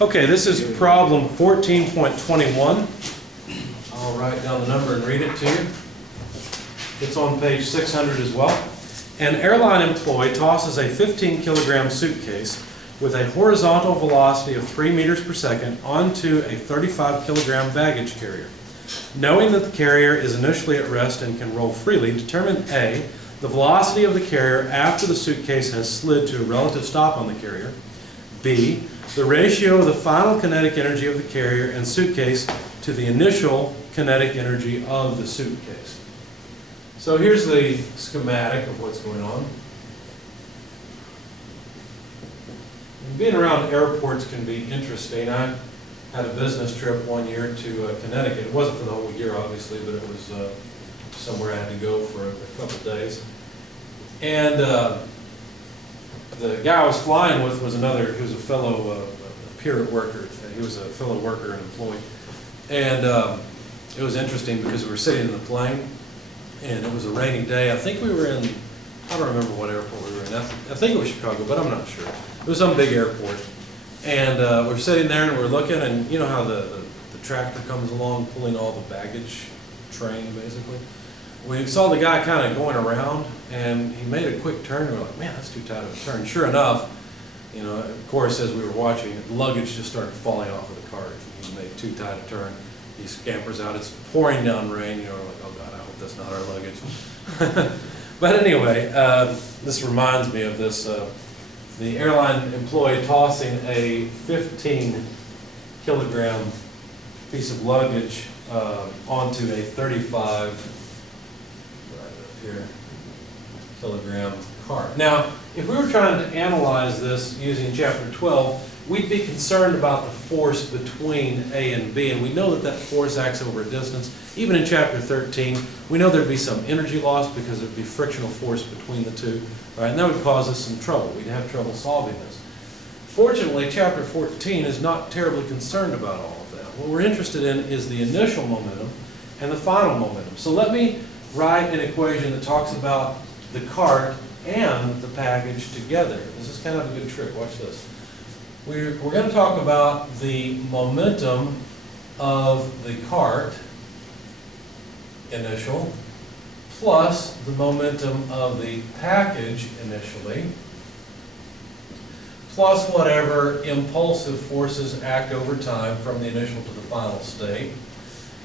Okay, this is problem 14.21. I'll write down the number and read it to you. It's on page 600 as well. An airline employee tosses a 15-kilogram suitcase with a horizontal velocity of 3 meters per second onto a 35-kilogram baggage carrier. Knowing that the carrier is initially at rest and can roll freely, determine A, the velocity of the carrier after the suitcase has slid to a relative stop on the carrier. B, the ratio of the final kinetic energy of the carrier and suitcase to the initial kinetic energy of the suitcase. So here's the schematic of what's going on. And being around airports can be interesting. I had a business trip one year to Connecticut. It wasn't for the whole year, obviously, but it was somewhere I had to go for a couple of days. And the guy I was flying with was he was a fellow peer worker. He was a fellow worker and employee. And it was interesting because we were sitting in the plane, and it was a rainy day. I think we were in, I don't remember what airport we were in. I think it was Chicago, but I'm not sure. It was some big airport. And we're sitting there and we're looking, and you know how the tractor comes along pulling all the baggage train, basically. We saw the guy kind of going around, and he made a quick turn. We're like, man, that's too tight of a turn. Sure enough, you know, of course, as we were watching, the luggage just started falling off of the cart. He made too tight a turn. He scampers out. It's pouring down rain. You know, we're like, oh God, I hope that's not our luggage. But anyway, this reminds me of this. The airline employee tossing a 15-kilogram piece of luggage onto a 35-kilogram cart. Now, if we were trying to analyze this using chapter 12, we'd be concerned about the force between A and B, and we know that that force acts over a distance. Even in chapter 13, we know there'd be some energy loss because there'd be frictional force between the two, right? And that would cause us some trouble. We'd have trouble solving this. Fortunately, chapter 14 is not terribly concerned about all of that. What we're interested in is the initial momentum and the final momentum. So let me write an equation that talks about the cart and the package together. This is kind of a good trick. Watch this. We're going to talk about the momentum of the cart, initial, plus the momentum of the package initially, plus whatever impulsive forces act over time from the initial to the final state.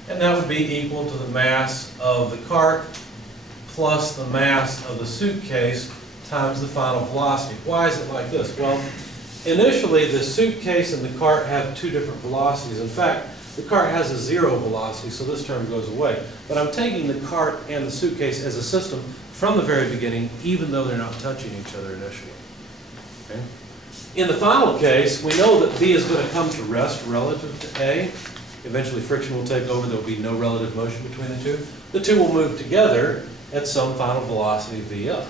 And that would be equal to the mass of the cart plus the mass of the suitcase times the final velocity. Why is it like this? Well, initially the suitcase and the cart have two different velocities. In fact, the cart has a zero velocity, so this term goes away. But I'm taking the cart and the suitcase as a system from the very beginning, even though they're not touching each other initially. Okay? In the final case, we know that B is going to come to rest relative to A. Eventually friction will take over. There will be no relative motion between the two. The two will move together at some final velocity V up.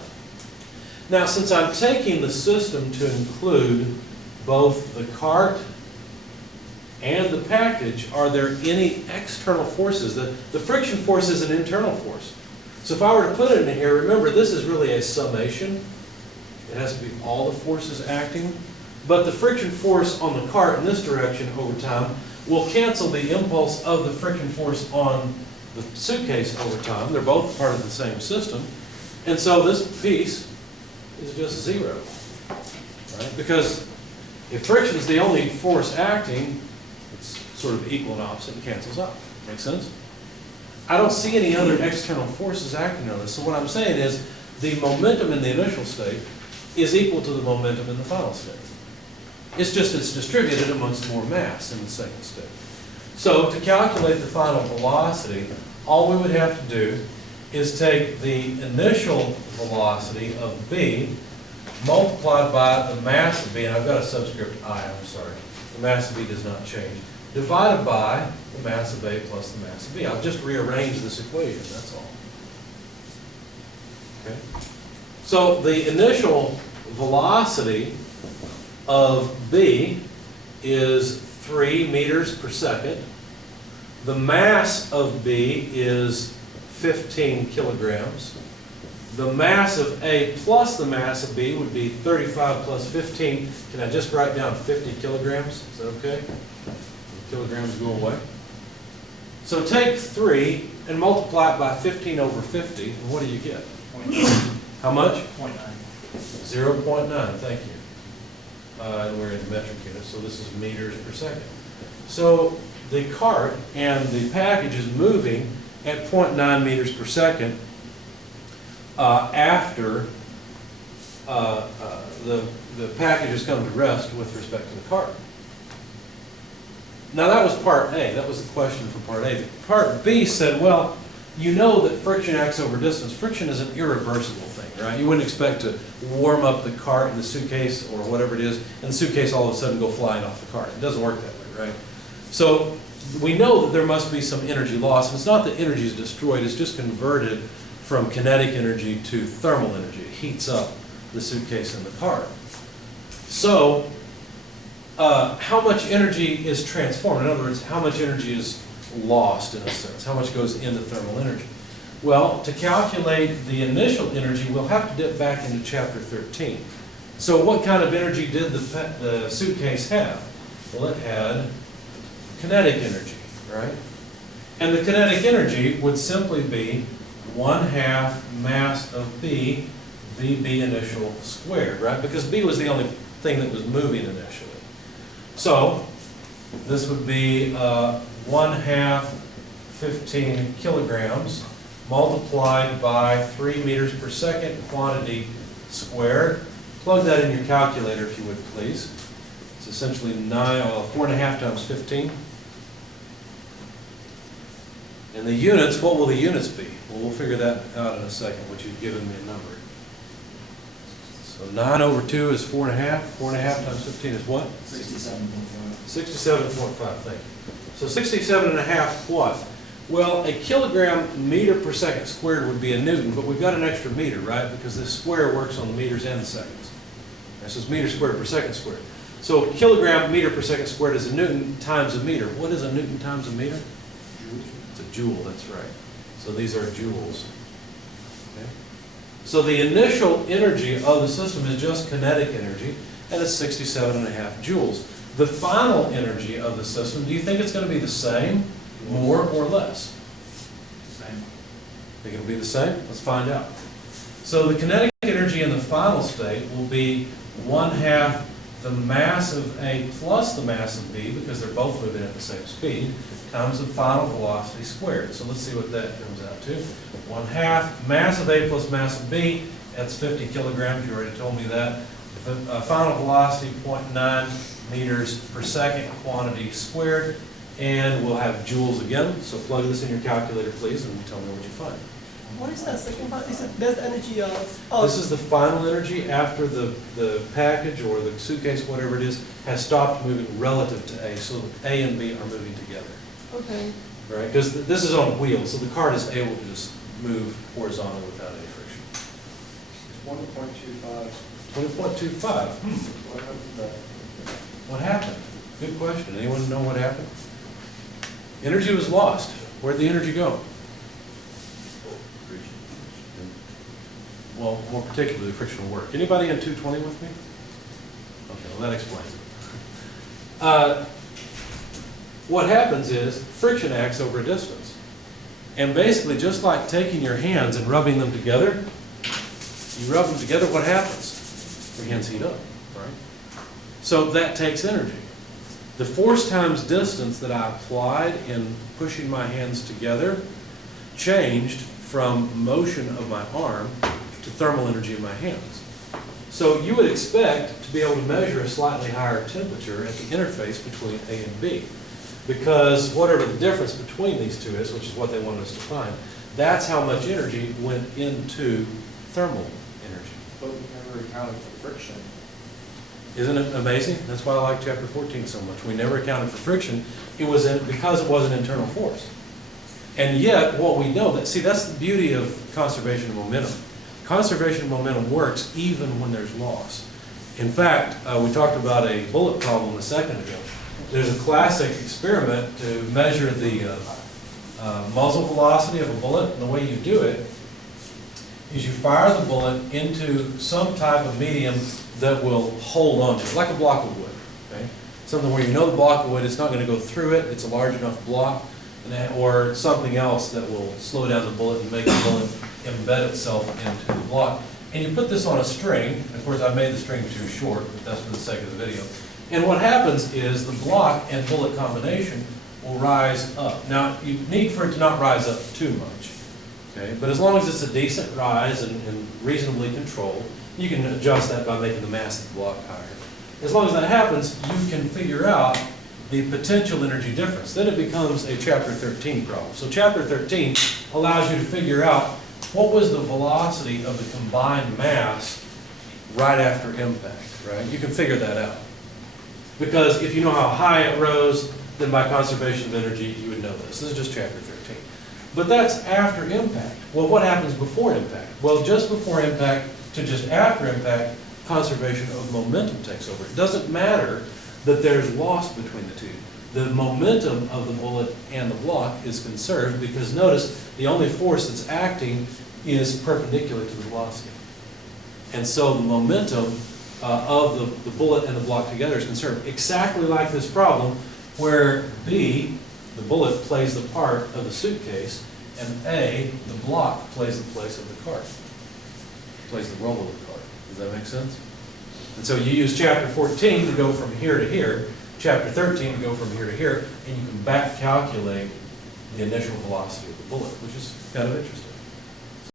Now, since I'm taking the system to include both the cart and the package, are there any external forces? The friction force is an internal force. So if I were to put it in here, remember this is really a summation. It has to be all the forces acting. But the friction force on the cart in this direction over time will cancel the impulse of the friction force on the suitcase over time. They're both part of the same system. And so this piece is just zero, right? Because if friction is the only force acting, it's sort of equal and opposite and cancels out. Make sense? I don't see any other external forces acting on this. So what I'm saying is the momentum in the initial state is equal to the momentum in the final state. It's just it's distributed amongst more mass in the second state. So to calculate the final velocity, all we would have to do is take the initial velocity of B multiplied by the mass of B, and I've got a subscript I, I'm sorry. The mass of B does not change, divided by the mass of A plus the mass of B. I'll just rearrange this equation, that's all. Okay? So the initial velocity of B is 3 meters per second. The mass of B is 15 kilograms. the mass of A plus the mass of B would be 35 plus 15. Can I just write down 50 kilograms? Is that okay? Kilograms go away. So take 3 and multiply it by 15 over 50, and what do you get? 0.9. How much? 0.9. 0.9, thank you. And we're in metric units, so this is meters per second. So the cart and the package is moving at 0.9 meters per second after the package has come to rest with respect to the cart. Now that was part A, that was the question for part A. Part B said, well, you know that friction acts over distance. Friction is an irreversible thing, right? You wouldn't expect to warm up the cart in the suitcase or whatever it is, and the suitcase all of a sudden go flying off the cart. It doesn't work that way, right? So we know that there must be some energy loss. And it's not that energy is destroyed, it's just converted from kinetic energy to thermal energy. It heats up the suitcase and the cart. So how much energy is transformed? In other words, how much energy is lost in a sense? How much goes into thermal energy? Well, to calculate the initial energy, we'll have to dip back into chapter 13. So what kind of energy did the suitcase have? Well, it had kinetic energy, right? And the kinetic energy would simply be 1/2 mass of B, VB initial squared, right? Because B was the only thing that was moving initially. So this would be 1/2 15 kilograms multiplied by 3 meters per second quantity squared. Plug that in your calculator if you would please. It's essentially 4.5 times 15. And the units, what will the units be? Well, we'll figure that out in a second, which you've given me a number. So 9 over 2 is 4.5. 4.5 times 15 is what? 67.5. 67.5, thank you. So 67.5 what? Well, a kilogram meter per second squared would be a newton, but we've got an extra meter, right? Because this square works on the meters and the seconds. This is meter squared per second squared. So a kilogram meter per second squared is a newton times a meter. What is a newton times a meter? It's a joule, that's right. So these are joules. Okay. So the initial energy of the system is just kinetic energy, and it's 67.5 joules. The final energy of the system, do you think it's going to be the same, more, or less? Same. Think it'll be the same? Let's find out. So the kinetic energy in the final state will be 1/2 the mass of A plus the mass of B, because they're both moving at the same speed, times the final velocity squared. So let's see what that comes out to. 1/2 mass of A plus mass of B, that's 50 kilograms, you already told me that. The final velocity, 0.9 meters per second quantity squared, and we'll have joules again. So plug this in your calculator, please, and tell me what you find. What is that second part? Is it that's energy of? This is the final energy after the package or the suitcase, whatever it is, has stopped moving relative to A. So A and B are moving together. Okay. Right? Because this is on wheels, so the cart is able to just move horizontally without any friction. It's 1.25. 20.25. What happened to that? What happened? Good question. Anyone know what happened? Energy was lost. Where'd the energy go? Well, more particularly frictional work. Anybody in 220 with me? Okay, well that explains it. What happens is friction acts over a distance. And basically, just like taking your hands and rubbing them together, you rub them together, what happens? Your hands heat up, right? So that takes energy. The force times distance that I applied in pushing my hands together changed from motion of my arm to thermal energy in my hands. So you would expect to be able to measure a slightly higher temperature at the interface between A and B, because whatever the difference between these two is, which is what they wanted us to find, that's how much energy went into thermal energy. But we never accounted for friction. Isn't it amazing? That's why I like chapter 14 so much. We never accounted for friction. It was because it was an internal force. And yet, what we know, that's the beauty of conservation of momentum. Conservation of momentum works even when there's loss. In fact, we talked about a bullet problem a second ago. There's a classic experiment to measure the muzzle velocity of a bullet, and the way you do it is you fire the bullet into some type of medium that will hold onto it, like a block of wood, okay? Something where you know the block of wood, it's not gonna go through it, it's a large enough block, or something else that will slow down the bullet and make the bullet embed itself into the block. And you put this on a string. Of course, I've made the string too short, but that's for the sake of the video. And what happens is the block and bullet combination will rise up. Now, you need for it to not rise up too much, okay? But as long as it's a decent rise and reasonably controlled, you can adjust that by making the mass of the block higher. As long as that happens, you can figure out the potential energy difference. Then it becomes a Chapter 13 problem. So Chapter 13 allows you to figure out what was the velocity of the combined mass right after impact, right? You can figure that out. Because if you know how high it rose, then by conservation of energy, you would know this. This is just Chapter 13. But that's after impact. Well, what happens before impact? Well, just before impact to just after impact, conservation of momentum takes over. It doesn't matter that there's loss between the two. The momentum of the bullet and the block is conserved because notice the only force that's acting is perpendicular to the velocity. And so the momentum of the bullet and the block together is conserved. Exactly like this problem where B, the bullet, plays the part of the suitcase, and A, the block, plays the place of the cart. Plays the role of the cart. Does that make sense? And so you use Chapter 14 to go from here to here, Chapter 13 to go from here to here, and you can back calculate the initial velocity of the bullet, which is kind of interesting.